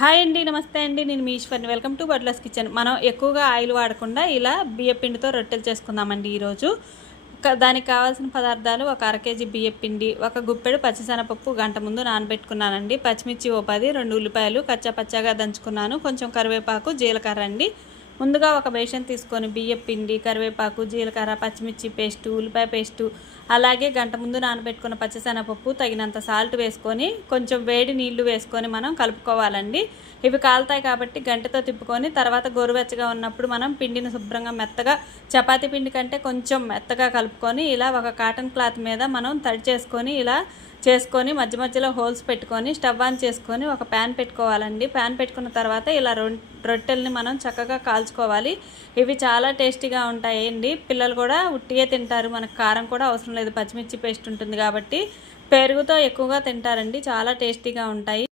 Hi అండి, నమస్తే అండి. నేను మీ ఈశ్వర్ని. వెల్కమ్ టు బడ్లస్ కిచెన్. మనం ఎక్కువగా ఆయిల్ వాడకుండా ఇలా బియ్యపిండితో రొట్టెలు చేసుకుందామండి ఈరోజు. దానికి కావాల్సిన పదార్థాలు: ఒక అర కేజీ బియ్యపిండి, ఒక గుప్పెడు పచ్చిశనగపప్పు గంట ముందు నానబెట్టుకున్నానండి, పచ్చిమిర్చి ఓ 10, 2 ఉల్లిపాయలు కచ్చాపచ్చాగా దంచుకున్నాను, కొంచెం కరివేపాకు, జీలకర్ర అండి. ముందుగా ఒక బేషన్ తీసుకొని బియ్యపిండి, కరివేపాకు, జీలకర్ర, పచ్చిమిర్చి పేస్టు, ఉల్లిపాయ పేస్టు, అలాగే గంట ముందు నానబెట్టుకున్న పచ్చిశనగపప్పు, తగినంత సాల్ట్ వేసుకొని కొంచెం వేడి నీళ్లు వేసుకొని మనం కలుపుకోవాలండి. ఇవి కాలుతాయి కాబట్టి గంటతో తిప్పుకొని తర్వాత గోరువెచ్చగా ఉన్నప్పుడు మనం పిండిని శుభ్రంగా మెత్తగా, చపాతీ పిండి కంటే కొంచెం మెత్తగా కలుపుకొని ఇలా ఒక కాటన్ క్లాత్ మీద మనం తడి చేసుకొని ఇలా చేసుకొని మధ్య మధ్యలో హోల్స్ పెట్టుకొని స్టవ్ ఆన్ చేసుకొని ఒక ప్యాన్ పెట్టుకోవాలండి. ప్యాన్ పెట్టుకున్న తర్వాత ఇలా రొట్టెల్ని మనం చక్కగా కాల్చుకోవాలి. ఇవి చాలా టేస్టీగా ఉంటాయండి. పిల్లలు కూడా ఉట్టిగా తింటారు, మనకు కారం కూడా అవసరం లేదు, పచ్చిమిర్చి పేస్ట్ ఉంటుంది కాబట్టి. పెరుగుతో ఎక్కువగా తింటారండి, చాలా టేస్టీగా ఉంటాయి.